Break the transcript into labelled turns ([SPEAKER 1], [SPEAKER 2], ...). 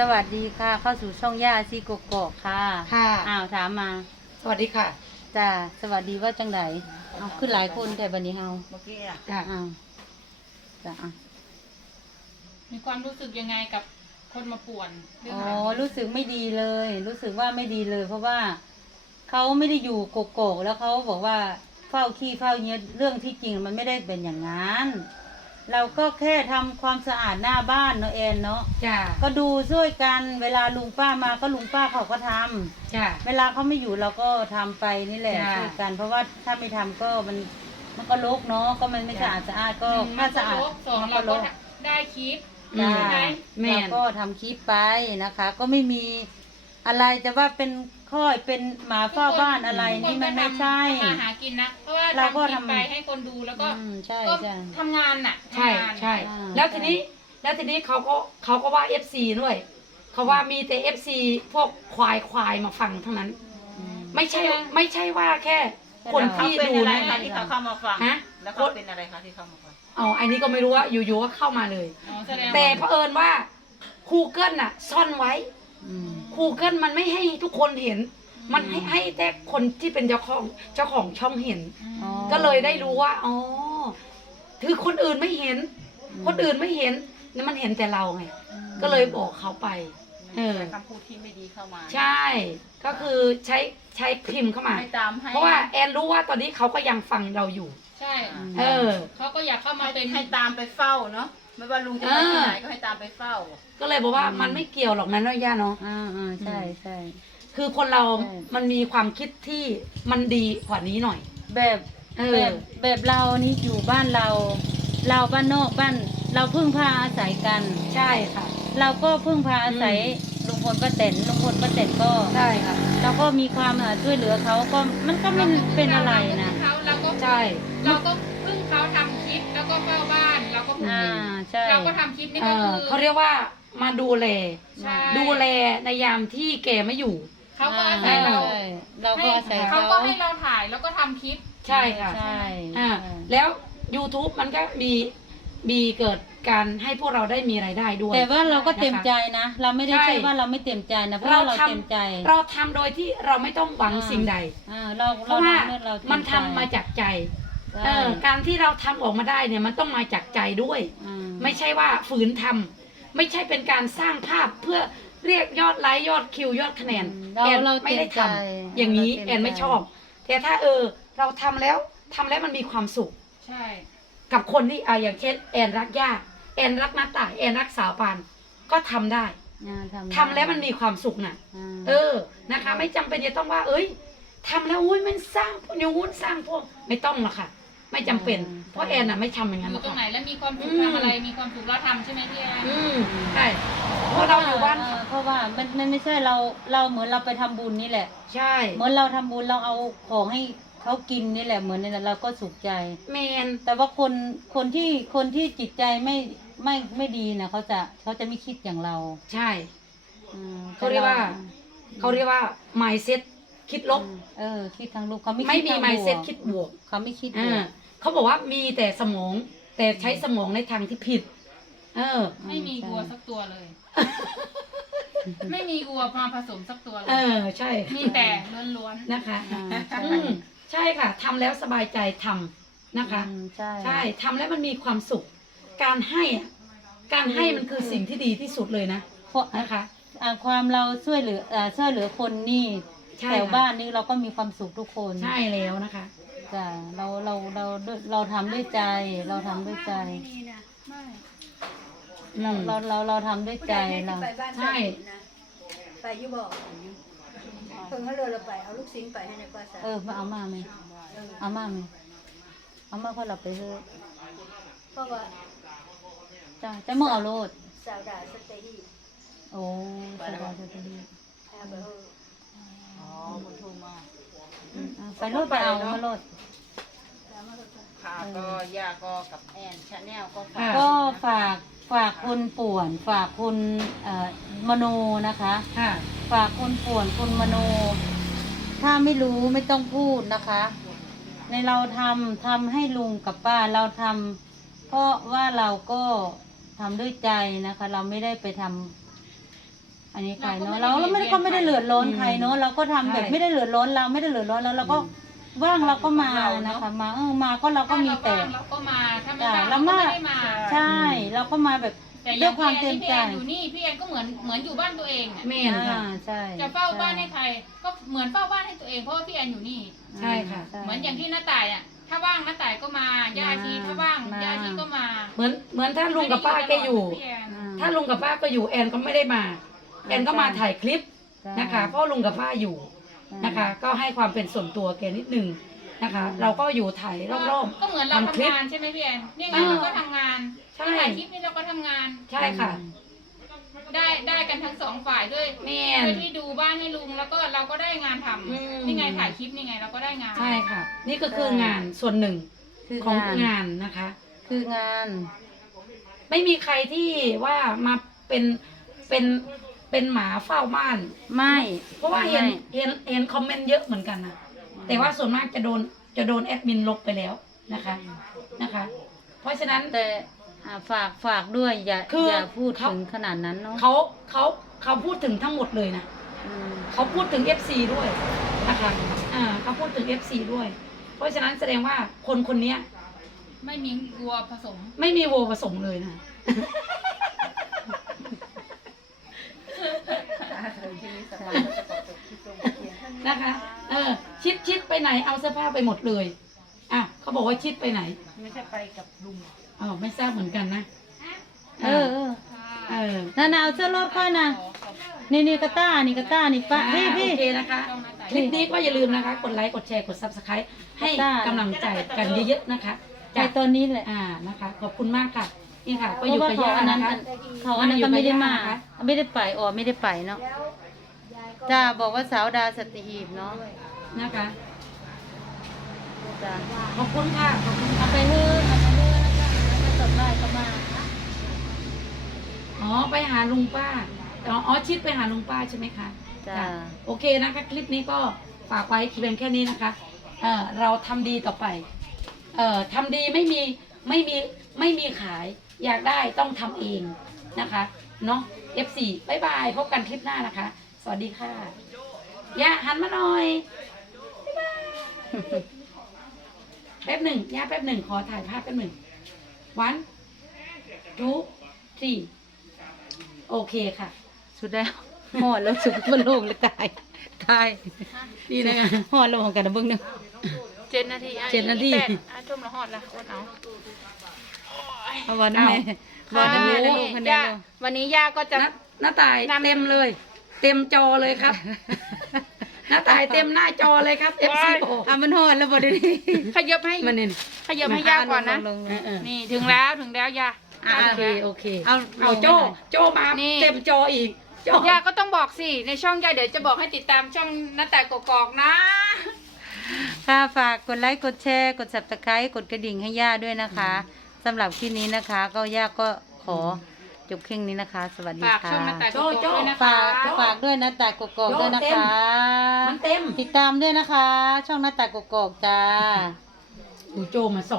[SPEAKER 1] วัสดีค่ะเข้าสู่ช่องย่าซีโกโกะค่ะ
[SPEAKER 2] ค่ะ
[SPEAKER 1] อ้าวถามมา
[SPEAKER 2] สวัสดีค่ะ
[SPEAKER 1] จ้าสวัสดีว่าจังไดเอาขึ้นหลายคนแต่บัดนี้เฮา
[SPEAKER 3] เมื่อกี้อ่ะ
[SPEAKER 2] จ้ะ
[SPEAKER 1] อ้าวจ้า
[SPEAKER 4] มีความรู้สึกยังไงกับคนมาป่วนเรื่อง
[SPEAKER 1] อ๋อ
[SPEAKER 4] แบบนี้
[SPEAKER 1] รู้สึกไม่ดีเลย รู้สึกว่าไม่ดีเลย เพราะว่าเขาไม่ได้อยู่โกโกะแล้วเขาบอกว่าเฝ้าขี้เฝ้าเงี้ยเรื่องที่จริงมันไม่ได้เป็นอย่างนั้นเราก็แค่ทำความสะอาดหน้าบ้านเนาะแอนเนาะ
[SPEAKER 2] จ้ะ
[SPEAKER 1] ก็ดูช่วยกันเวลาลุงป้ามาก็ลุงป้าเขาก็ทำ
[SPEAKER 2] จ้ะ
[SPEAKER 1] เวลาเขาไม่อยู่เราก็ทำไปนี่แหละ
[SPEAKER 2] จ้ะ
[SPEAKER 1] ช่วยกัน เพราะว่าถ้าไม่ทำก็มันก็รกเนาะก็มันไม่สะอาดสะอาดก็
[SPEAKER 4] หนึ่งมั
[SPEAKER 1] ถ้าน สะ
[SPEAKER 4] จะ
[SPEAKER 1] อาด
[SPEAKER 4] ลบสอง
[SPEAKER 1] มัน
[SPEAKER 4] เรา
[SPEAKER 1] ก็ร
[SPEAKER 4] ก็
[SPEAKER 1] ก
[SPEAKER 4] ได้คลิป
[SPEAKER 1] จ้า
[SPEAKER 4] ใช่ไหม
[SPEAKER 2] แม่
[SPEAKER 1] เรา
[SPEAKER 2] น
[SPEAKER 1] ก็ทำคลิปไปนะคะ ก็ไม่มีอะไรจะว่าเป็นค่อยเป็นหมาเฝ้าบ้านอะไรนี่มันไม่ใช่
[SPEAKER 4] ทุกคนก็ทำมาหากินนะเพราะว่า
[SPEAKER 1] เราก็
[SPEAKER 4] ทำคลิป
[SPEAKER 1] ทำ
[SPEAKER 4] ไปให้คนดูแล้วก็
[SPEAKER 1] ใช่
[SPEAKER 4] ก็
[SPEAKER 1] ใช่
[SPEAKER 4] ทำงานน่ะ
[SPEAKER 2] ใช่
[SPEAKER 4] ทำงาน
[SPEAKER 2] ใช่
[SPEAKER 1] อ่า
[SPEAKER 2] แล้วทีนี้เขาก็ว่า FC ด้วยเขาว่ามีแต่ FC พวกควายมาฟังทั้งนั้น
[SPEAKER 1] อืม
[SPEAKER 2] ไม่ใช่ว่าแค่คน
[SPEAKER 1] แต่
[SPEAKER 3] เขา
[SPEAKER 2] ที่
[SPEAKER 3] เป็น
[SPEAKER 2] ดู
[SPEAKER 3] อะไร
[SPEAKER 2] นะ
[SPEAKER 3] คะที่เขาเข้ามาฟัง
[SPEAKER 2] ฮะ
[SPEAKER 3] แล้วเขาเป็นอะไรคะที่เข้ามาฟัง
[SPEAKER 2] เอาอันนี้ก็ไม่รู้ว่าอยู่ๆก็เข้ามาเลย
[SPEAKER 4] อ๋อแสดง
[SPEAKER 2] แต่
[SPEAKER 4] ว่า
[SPEAKER 2] เผอิญว่าครูเกิลน่ะ ซ่อนไว้
[SPEAKER 1] อืม
[SPEAKER 2] ครูเกิลมันไม่ให้ทุกคนเห็น มันให้แต่คนที่เป็นเจ้าของช่องเห็น
[SPEAKER 1] อ๋อ
[SPEAKER 2] ก็เลยได้รู้ว่า อ๋อ คือคนอื่นไม่เห็น คนอื่นไม่เห็นนี่มันเห็นแต่เราไง ก็เลยบอกเขาไป เออ
[SPEAKER 3] คำพูดที่ไม่ดีเข้ามา
[SPEAKER 2] ใช่ ก็คือใช้พิมพ์เข้ามา
[SPEAKER 3] ไม่ตามให้
[SPEAKER 2] เพราะว่าแอนรู้ว่าตอนนี้เขาก็ยังฟังเราอยู่
[SPEAKER 4] ใช่
[SPEAKER 2] เออ
[SPEAKER 4] เขาก็อยากเข้ามาเป็น
[SPEAKER 3] ให้ตามไปเฝ้าเนาะไม่ว่าลุงจะไปที่ไหนก็ให้ตามไปเฝ้า
[SPEAKER 2] ก็เลยบอกว่ามันไม่เกี่ยวหรอกนะน้อยย่าเนาะ
[SPEAKER 1] ใช่ใช่
[SPEAKER 2] คือคนเรา
[SPEAKER 1] ใช่
[SPEAKER 2] มันมีความคิดที่มันดีกว่านี้หน่อย
[SPEAKER 1] แบบ
[SPEAKER 2] เออ
[SPEAKER 1] แบบเรานี่อยู่บ้านเราบ้านนอกบ้านเราพึ่งพาอาศัยกัน
[SPEAKER 2] ใช่ค่ะ
[SPEAKER 1] เราก็พึ่งพาอาศัย
[SPEAKER 2] อืม
[SPEAKER 1] ลุงพลป้าแตนลุงพลป้าแตนก็
[SPEAKER 2] ใช่ค่ะ
[SPEAKER 1] เราก็มีความช่วยเหลือเขาก็มันก็ไม่เป็นอะไรนะ
[SPEAKER 4] เราก็
[SPEAKER 2] ใช่
[SPEAKER 4] เราก็พึ่งเขาทำคลิปแล้วก็เฝ้าบ้านเราก็พึ่ง
[SPEAKER 1] ใช่
[SPEAKER 4] เราก็ทำคลิปนี่
[SPEAKER 2] เอ
[SPEAKER 4] ก็
[SPEAKER 2] อ
[SPEAKER 4] คือ
[SPEAKER 2] เขาเรียกว่ามาดูแล
[SPEAKER 4] ใช่
[SPEAKER 2] ดูแลในยามที่แกไม่อยู่
[SPEAKER 4] เขาก็อาศัยเรา
[SPEAKER 1] ใช่เราก็อาศัย
[SPEAKER 4] เขา
[SPEAKER 1] เขา
[SPEAKER 4] ก็ให้เราถ่ายแล้วก็ทำคลิป
[SPEAKER 2] ใช่ค่ะ
[SPEAKER 1] ใช่
[SPEAKER 2] อ่า
[SPEAKER 1] ใช่
[SPEAKER 2] แล้ว YouTube มันก็มีเกิดการให้พวกเราได้มีรายได้ด้วย
[SPEAKER 1] แต่ว่าเราก็เต็มใจนะ เราไม่ได้
[SPEAKER 2] ใช่
[SPEAKER 1] ใช่ว่าเราไม่เต็มใจนะเพราะว่าเราเต็มใจ
[SPEAKER 2] เราทำโดยที่เราไม่ต้องหวังสิ่งใด
[SPEAKER 1] เรา
[SPEAKER 2] เพราะว่า
[SPEAKER 1] ทำเมื่อเราเต็
[SPEAKER 2] มัน
[SPEAKER 1] ใจ
[SPEAKER 2] ทำมาจากใจ
[SPEAKER 1] ใช่
[SPEAKER 2] การที่เราทำออกมาได้เนี่ยมันต้องมาจากใจด้วย ไม่ใช่ว่าฝืนทำไม่ใช่เป็นการสร้างภาพเพื่อเรียกยอดไลค์ยอดคิวยอดคะแนน
[SPEAKER 1] เรา
[SPEAKER 2] แอน
[SPEAKER 1] เรา
[SPEAKER 2] ไม่ได้
[SPEAKER 1] เต็ม
[SPEAKER 2] ทำ
[SPEAKER 1] ใจ
[SPEAKER 2] อย่างนี้
[SPEAKER 1] เราเต็ม
[SPEAKER 2] แอนไม่
[SPEAKER 1] ใจ
[SPEAKER 2] ชอบ แต่ถ้าเราทำแล้วมันมีความสุข
[SPEAKER 4] ใช่
[SPEAKER 2] กับคนที่อย่างเช่นแอนรักย่าแอนรักน้าต่ายแอนรักสาวปานก็ทำได้ ทำแล้วมันมีความสุขน่ะ นะคะ ไม่จำเป็นจะต้องว่า เอ้ยทำแล้วอุ้ยมันสร้างพวกนิ้วสร้างพวกไม่ต้องหรอกค่ะ ไม่จำเป็น เพราะแอนน่ะไม่ทำอย่าง
[SPEAKER 4] อ
[SPEAKER 2] นั้นหร
[SPEAKER 4] ยู่
[SPEAKER 2] อก
[SPEAKER 4] ตรงไหน
[SPEAKER 2] ค่ะ
[SPEAKER 4] แล้วมีความสุข
[SPEAKER 2] อืม
[SPEAKER 4] ทำอะไรมีความสุขเราทำใช่ไหมพี่แอน
[SPEAKER 2] ใช่เพราะเราอยู่บ้าน
[SPEAKER 1] เพราะว่ามันไม่ใช่เราเหมือนเราไปทำบุญนี่แหละ
[SPEAKER 2] ใช่
[SPEAKER 1] เหมือนเราทำบุญเราเอาของให้เขากินนี่แหละเหมือนนี่แหละเราก็สุขใจ
[SPEAKER 2] แมน
[SPEAKER 1] แต่ว่าคนที่จิตใจไม่ดีนะเขาจะไม่คิดอย่างเรา
[SPEAKER 2] ใช่
[SPEAKER 1] อืม
[SPEAKER 2] เขาเรียกว่า mindset คิดลบ
[SPEAKER 1] คิดทางลบเขาไม่
[SPEAKER 2] ไม่
[SPEAKER 1] คิด
[SPEAKER 2] มี
[SPEAKER 1] ทางบวก
[SPEAKER 2] mindset คิดบวก
[SPEAKER 1] เขาไม่คิดบวก
[SPEAKER 2] เขาบอกว่ามีแต่สมอง แต่ใช้สมองในทางที่ผิด
[SPEAKER 4] ไม่มีวัวสักตัวเลย ไม่มีวัวมาผสมสักตัวเลย
[SPEAKER 2] ใช่
[SPEAKER 4] มีแต่ล้วน
[SPEAKER 2] นะคะ
[SPEAKER 1] ใช่
[SPEAKER 2] ใช่ค่ะทำแล้วสบายใจทำนะคะ
[SPEAKER 1] ใช่
[SPEAKER 2] ใช่ทำแล้วมันมีความสุข การให้อะการให้มันคือสิ่งที่ดีที่สุดเลยนะ
[SPEAKER 1] เพราะ
[SPEAKER 2] นะคะ
[SPEAKER 1] ความเราช่วยเหลือคนนี่
[SPEAKER 2] ใช่
[SPEAKER 1] แถว
[SPEAKER 2] ค่ะ
[SPEAKER 1] บ้านนี่เราก็มีความสุขทุกคน
[SPEAKER 2] ใช่แล้วนะคะ
[SPEAKER 1] จ้ะเราทำด้วยใจ เราทำด้วยใจ
[SPEAKER 4] ๆไม่
[SPEAKER 1] เราทำด้วยใจเรา
[SPEAKER 5] ไปบ้าน
[SPEAKER 2] ใช่
[SPEAKER 5] ไปอยุบอกเพิ่งเขาเลยเราไปเอาลูกชิ้นไปให้ในภาษา
[SPEAKER 1] มาเอามาไหมเอามาไหมเอามาคนเราไปเถอะ
[SPEAKER 5] เพราะว่า
[SPEAKER 1] จ้ะจะมึงเอาโลด
[SPEAKER 5] สาวดาสเตฮี
[SPEAKER 1] โอ้สบายจะดี
[SPEAKER 5] แอบไปเออ
[SPEAKER 3] อ๋อคนโทรมา
[SPEAKER 1] ไปโลดไปเอามาโลด
[SPEAKER 5] แล้วมาก็
[SPEAKER 3] ค่ะก็ย่าก็กับแอนชาแนลก็ฝาก
[SPEAKER 2] ค่ะ
[SPEAKER 1] ก็ฝากคนป่วน ฝากคนมโนนะคะ
[SPEAKER 2] ค่ะ
[SPEAKER 1] ฝากคนป่วนคนมโน ถ้าไม่รู้ไม่ต้องพูดนะคะ ในเราทำให้ลุงกับป้าเราทำเพราะว่าเราก็ทำด้วยใจนะคะ เราไม่ได้ไปทอันนี้ใครเนาะเราไม่ได้เลือดร้อนใครเนาะเราก็ทำแบบไม่ได้เลือดร้อนเราไม่ได้เลือดร้อนแล้วเราก็ว่างเราก็มานะคะมามาก็เราก็มีแต่
[SPEAKER 4] เราก็มาถ้าไม่
[SPEAKER 1] จ้ะ
[SPEAKER 4] ว่าง
[SPEAKER 1] เรา
[SPEAKER 4] เราก็
[SPEAKER 1] มา
[SPEAKER 4] ไม่ได้มา
[SPEAKER 1] ใช่เราก็มาแบบ
[SPEAKER 4] แต่อ
[SPEAKER 1] ด้ว
[SPEAKER 4] ย่าย ง
[SPEAKER 1] ความเต็ม
[SPEAKER 4] พี่
[SPEAKER 1] ใจ
[SPEAKER 4] แอนอยู่นี่พี่แอนก็เหมือนอยู่บ้านตัวเองอะ
[SPEAKER 2] แม่นค่ะ
[SPEAKER 1] ใช่
[SPEAKER 4] จะเฝ้าบ้านให้ใครก็เหมือนเฝ้าบ้านให้ตัวเองเพราะว่าพี่แอนอยู่นี่
[SPEAKER 2] ใช่ค่ะ
[SPEAKER 4] เหมือนอย่างที่น้าต่ายอ่ะถ้าว่างน้าต่ายก็มาย่าอาชีถ้าว่างย่าอาชีก็มา
[SPEAKER 2] เหมือนถ้าลุงกับป้าแกอยู่
[SPEAKER 4] พี่แอน
[SPEAKER 2] ถ้าลุงกับป้าก็อยู่แอนก็ไม่ได้มา แอนก็มาถ่ายคลิปนะคะ เพราะลุงกับป้าอยู่นะคะ ก็ให้ความเป็นส่วนตัวแกนิดนึงนะคะ เราก็อยู่ถ่ายรอบ
[SPEAKER 4] ก็เหมือนเรา
[SPEAKER 2] ทำคลิป
[SPEAKER 4] ทำงานใช่ไหมพี่แอนนี่ไง
[SPEAKER 2] เออ
[SPEAKER 4] เราก็ทำงาน
[SPEAKER 2] ใช่
[SPEAKER 4] ถ่ายคลิปนี่เราก็ทำงาน
[SPEAKER 2] ๆใช่ค่ะ
[SPEAKER 4] ได้กันทั้งสองฝ่ายด้วย
[SPEAKER 2] แม่น
[SPEAKER 4] ด้วยที่ดูบ้านให้ลุงแล้วก็เราก็ได้งานท
[SPEAKER 2] อืม
[SPEAKER 4] ำนี่ไงถ่ายคลิปนี่ไงเราก็ได้งาน
[SPEAKER 2] ใช่ค่ะ นี่ก็คืองานส่วนหนึ่ง
[SPEAKER 1] คือ
[SPEAKER 2] ของ
[SPEAKER 1] งาน
[SPEAKER 2] งานนะคะ
[SPEAKER 1] คืองาน
[SPEAKER 2] ไม่มีใครที่ว่ามาเป็นหมาเฝ้าบ้าน
[SPEAKER 1] ไม่
[SPEAKER 2] เพราะว่าเห็นคอมเมนต์เยอะเหมือนกันนะแต่ว่าส่วนมากจะโดนแอดมินลบไปแล้วนะคะนะคะ เพราะฉะนั้น
[SPEAKER 1] แต่ฝากด้วยอย่า
[SPEAKER 2] คือ
[SPEAKER 1] อย่าพูด
[SPEAKER 2] เขา
[SPEAKER 1] ถึงขนาดนั้นเนาะ
[SPEAKER 2] เขาพูดถึงทั้งหมดเลยนะ
[SPEAKER 1] อืม
[SPEAKER 2] เขาพูดถึง FC ด้วยนะคะเขาพูดถึง FC ด้วย เพราะฉะนั้นแสดงว่าคนเนี้ย
[SPEAKER 4] ไม่มีวัวผสม
[SPEAKER 2] ไม่มีโวผสมเลยนะ นะคะ ชิดไปไหนเอาเสื้อผ้าไปหมดเลยอ่ะเขาบอกว่าชิดไปไหน
[SPEAKER 3] ไม่ใช่ไปกับลุง
[SPEAKER 2] อ๋อไม่ทราบเหมือนกันนะ
[SPEAKER 1] เออ
[SPEAKER 2] เออ
[SPEAKER 1] นั่นน่ะเอาเสื้อรถค่อยนะนี่กระต้านี่ป้าพี่
[SPEAKER 2] โอเคนะคะ คลิปนี้ก็อย่าลืมนะคะ กดไลค์ กดแชร์ กด Subscribe ให้กำลังใจกันเยอะๆนะคะ
[SPEAKER 1] ไอ้ตัวนี้แหละ
[SPEAKER 2] นะคะ ขอบคุณมากค่ะ นี่ค่ะ ก็
[SPEAKER 1] เพ
[SPEAKER 2] อยู่
[SPEAKER 1] ราะว่า
[SPEAKER 2] กับ
[SPEAKER 1] เขา
[SPEAKER 2] ย่า
[SPEAKER 1] อันนั้น
[SPEAKER 2] นะคะ
[SPEAKER 1] เขาอันนั้นก็ไม่ได้มา
[SPEAKER 2] อยู่กับย่านะคะ
[SPEAKER 1] ไม่ได้ไปไม่ได้ไปเนาะ
[SPEAKER 5] แล้วยายก็
[SPEAKER 1] จ้าบอกว่าสาวดาสติหีบเนาะ
[SPEAKER 2] นะคะ
[SPEAKER 1] จ้า
[SPEAKER 2] ขอบคุณค่ะ ขอบคุณ
[SPEAKER 1] เอาไปเฮือะแล้วก็สดได้ก็มา
[SPEAKER 2] อ๋อ ไปหาลุงป้า อ๋อ ชิดไปหาลุงป้าใช่ไหมคะ
[SPEAKER 1] จ้า
[SPEAKER 2] จ้ะโอเคนะคะ คลิปนี้ก็ฝากไว้เพียงแค่นี้นะคะ เราทำดีต่อไป ทำดีไม่มีขาย อยากได้ต้องทำเองนะคะ เนาะ F4 บ๊ายบาย พบกันคลิปหน้านะคะ สวัสดีค่ะย่าหันมาหน่อยบ๊ายบายแป๊บหนึ่งย่าแป๊บหนึ่งขอถ่ายภาพแป๊บหนึ่ง 1 2 3โอเคค่ะ
[SPEAKER 1] สุดแล้วหอดแล้วสุดมันโล่งเลยตายดีนะคะหอดลงกันนะเบิ้งหนึง
[SPEAKER 4] 7 นาที
[SPEAKER 1] 7 นาที
[SPEAKER 4] ทุ่มละหอดละอดเอา
[SPEAKER 1] เอาวันนั้นแม่วันนั้นแม่ได้ลงคะแนนลง
[SPEAKER 4] วันนี้ย่าก็จะ
[SPEAKER 2] หน้าตาย
[SPEAKER 4] นำ
[SPEAKER 2] เต็มเลย เต็มจอเลยครับ หน้าตายเต็มหน้าจอเลยครับ FCO
[SPEAKER 1] มันหอดแล้วบ่เดี๋ยวนี้
[SPEAKER 4] ขยับให้
[SPEAKER 1] มันนี่
[SPEAKER 4] ขยับให้ย่าก่อนนะ
[SPEAKER 1] ลง
[SPEAKER 4] นี่ถึงแล้วย่า
[SPEAKER 2] โอเค
[SPEAKER 1] เอา
[SPEAKER 2] เอาโจมา
[SPEAKER 4] นี่
[SPEAKER 2] เต็มจออีกโจ
[SPEAKER 4] ย่าก็ต้องบอกสิในช่องย่าเดี๋ยวจะบอกให้ติดตามช่องน้าแต่กอกๆนะ
[SPEAKER 1] ค่ะฝากกดไลค์กดแชร์กด Subscribe กดกระดิ่งให้ย่าด้วยนะคะสำหรับคลิปนี้นะคะ ก็ย่าก็ขอจบคลิปนี้นะคะ สวัสดี
[SPEAKER 4] ฝาก
[SPEAKER 1] ค่ะ
[SPEAKER 4] ช่องน้าแต่กอกๆด้วยนะคะ
[SPEAKER 1] ฝากด้วยนะแต่กกอกด้วยนะคะ
[SPEAKER 2] มันเต็ม
[SPEAKER 1] ติดตามด้วยนะคะ ช่องหน้าแต่กกอกจ้า
[SPEAKER 2] ดูโจมาส่อง